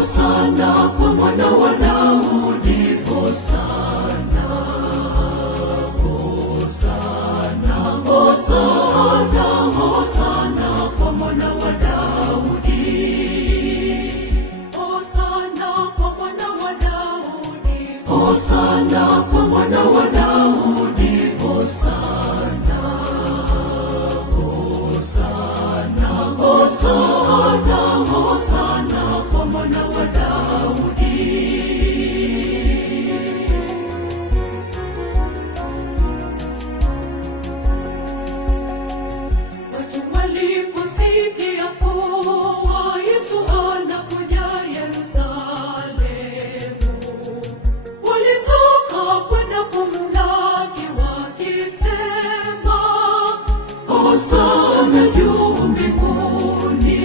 Hosana kwa mwana wa Daudi, Hosana, Hosana, Hosana, Hosana kwa mwana wa Daudi. Hosana kwa mwana wa Daudi, Hosana kwa mwana wa Daudi, Hosana, Hosana, Hosana, Hosana kwa mwana wa Daudi. Watu waliposikia kuwa Yesu anakuja Yerusalemu, walitoka kwenda kumlaki wakisema, Hosana juu mbinguni,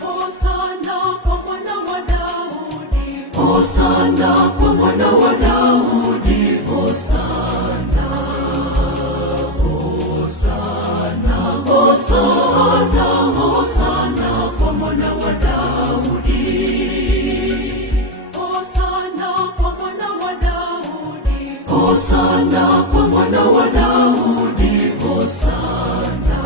Hosana kwa mwana wa Daudi, Hosana kwa mwana wa Daudi, Hosana, Hosana, Hosana, Hosana kwa mwana wa Daudi. Hosana kwa mwana wa Daudi, Hosana kwa mwana wa Daudi, Hosana,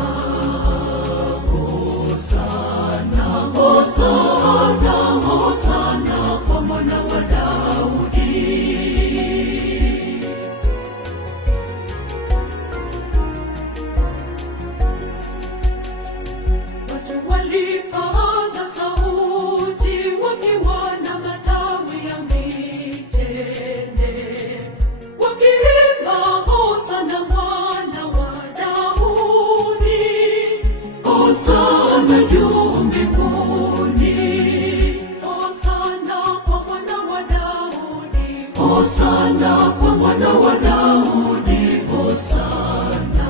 Hosana, Hosana, Hosana kwa mwana wa Daudi. Watu walipaza sauti wakiwa na matawi ya mitende, wakiimba Hosana mwana wa Daudi, Hosana juu mbinguni, Hosana kwa mwana wa Daudi, Hosana kwa mwana wa Daudi, Hosana,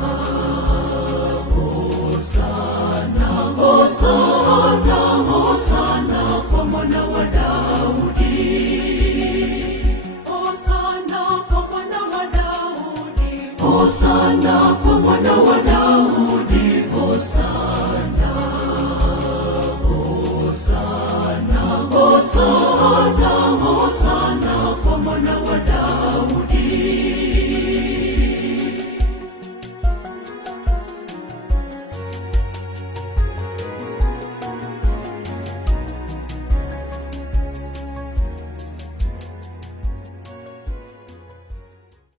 Hosana, Hosana, Hosana kwa mwana wa Daudi. Hosana kwa mwana wa Daudi, Hosana kwa mwana wa Daudi, Hosana, Hosana, Hosana, Hosana.